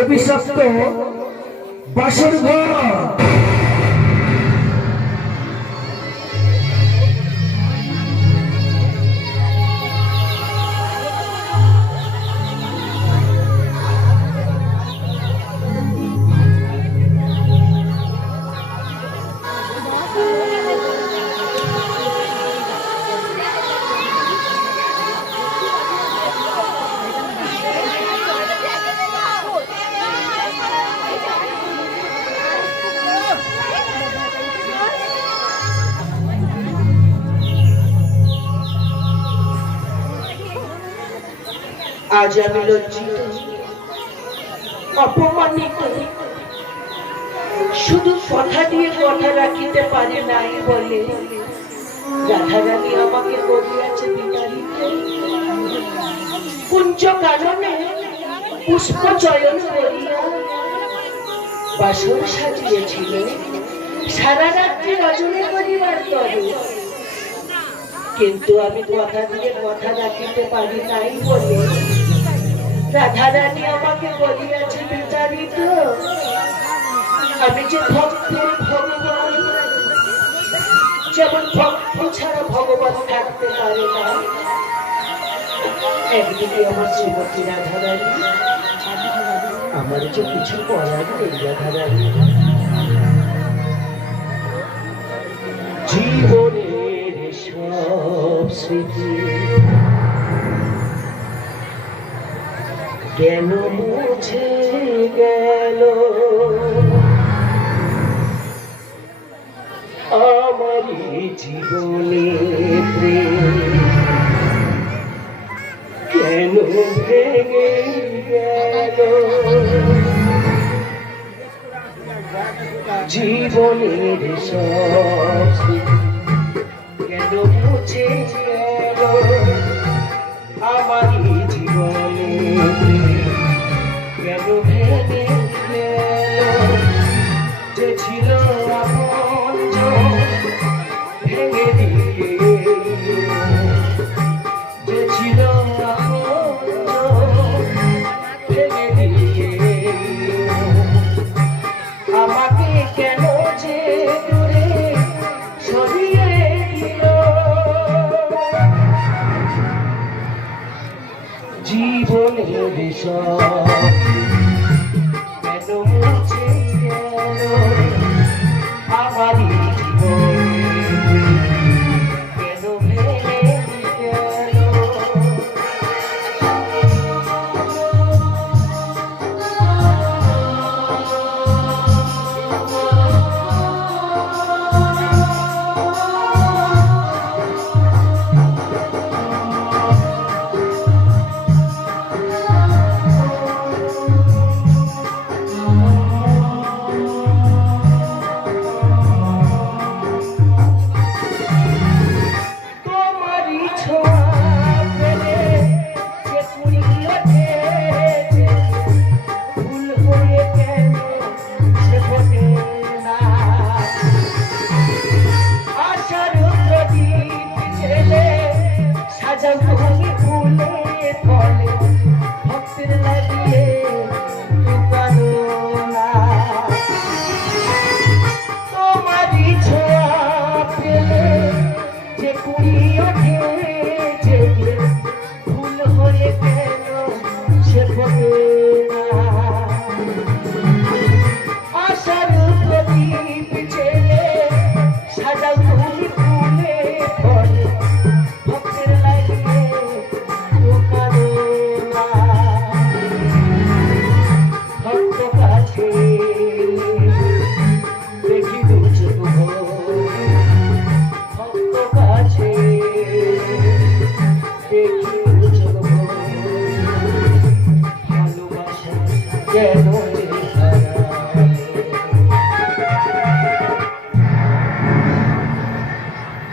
অভিশপ্ত বাসর ঘর। আজ আমি লজ্জিত। অপমানিত। শুধু কথা দিয়ে কথা রাখিতে পারে নাই বলে। রাধারানী আমাকে বিতাড়িত কুঞ্জ কারণে পুষ্প চয়ন করিয়া বাসর সাজিয়েছিল। সারা রাত্রি করিবার কিন্তু আমি কথা দিয়ে কথা রাখিতে পারি নাই বলে রাধারানী আমাকে বলিয়াছে আমি যে ভক্তের ভগবান, যেমন ভক্ত ছাড়া ভগবান থাকতে পারে না। একদিকে আমার শ্রীমতী রাধারানী, আমার যে কিছু বলার নেই রাধারানী। জীবনের সব স্মৃতি কেন মুছে গেল? আমারই জীবনে কেন ভেঙে গেল? জীবনের সব কেন মুছে জীবনের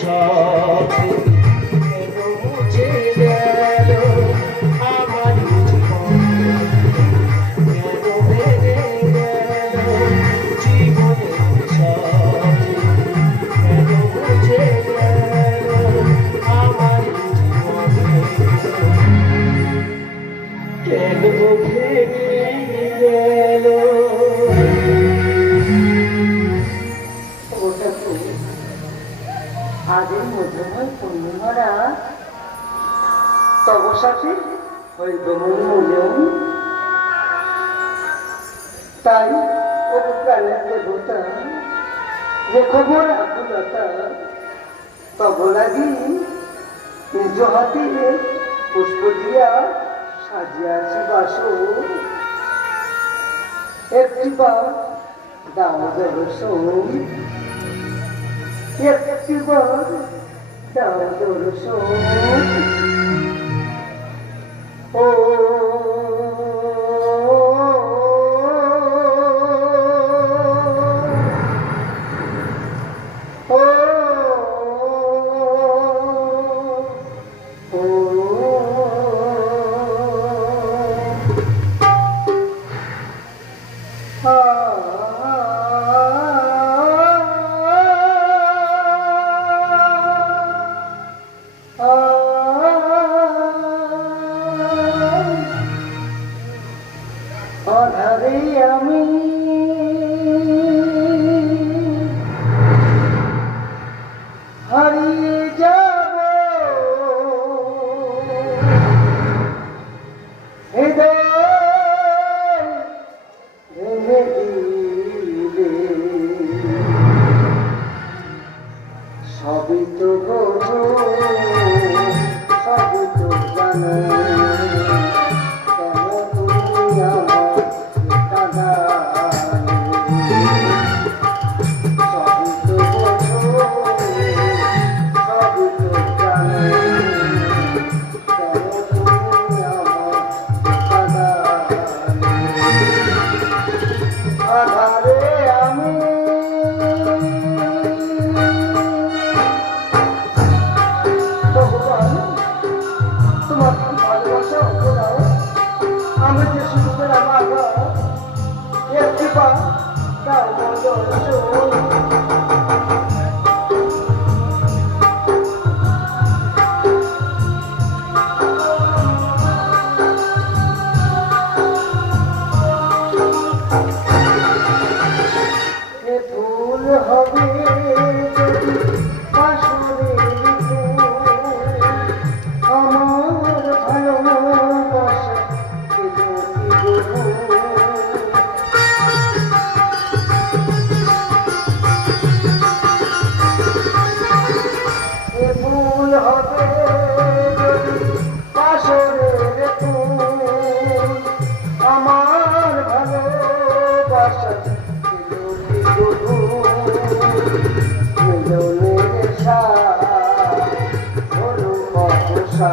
shop बाई उपकरण से होता ये खबर अबुल तो बोला जी নিজ হাতে পুষ্প দিয়া সাজিয়াছি বাসো। একটি বা দাও যাবে সোম একটি বা দাও যাবে সোম ও কথা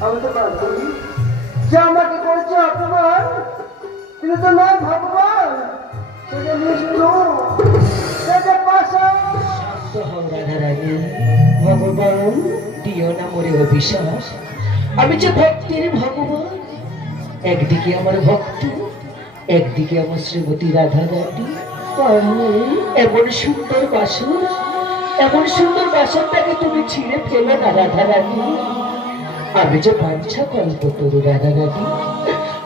আমি যে আমাকে করেছে ভগবান ভক্তির ভগবান একদিকে আমার ভক্ত একদিকে আমার শ্রীমতী রাধা রাধারানী এমন সুন্দর বাসন এমন সুন্দর বাসনটাকে তুমি ছিঁড়ে ফেলো না রাধারানী আমি যে বাঞ্ছা কল্প তরু রাধারানী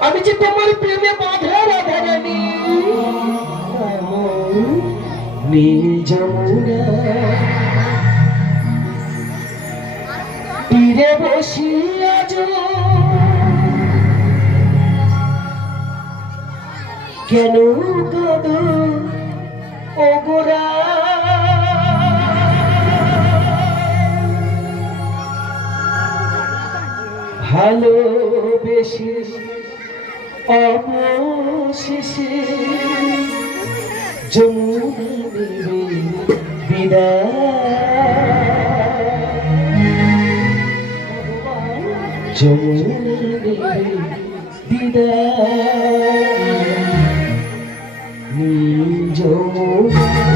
আমি যে তোমার প্রেমে বাধা নীল যমুনা, তীরে বসিয়া কেন কদ? ও ভালোবেসে অবশেষে নেবে বিদায়। নেবে বিদায়। যমুনা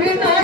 যাবে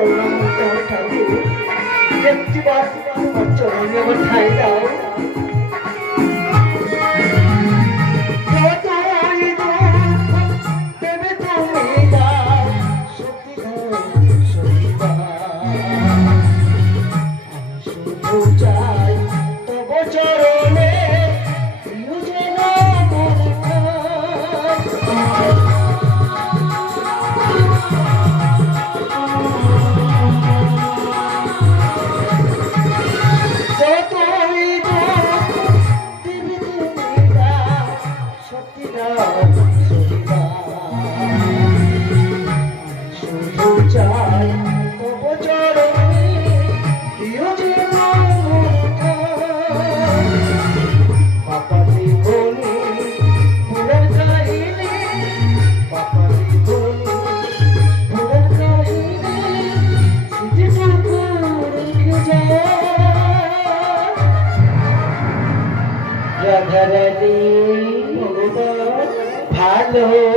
চরণ আমার ঠাকুর একটি বার তোমার চরণে আমার ঠাই দাও ভালো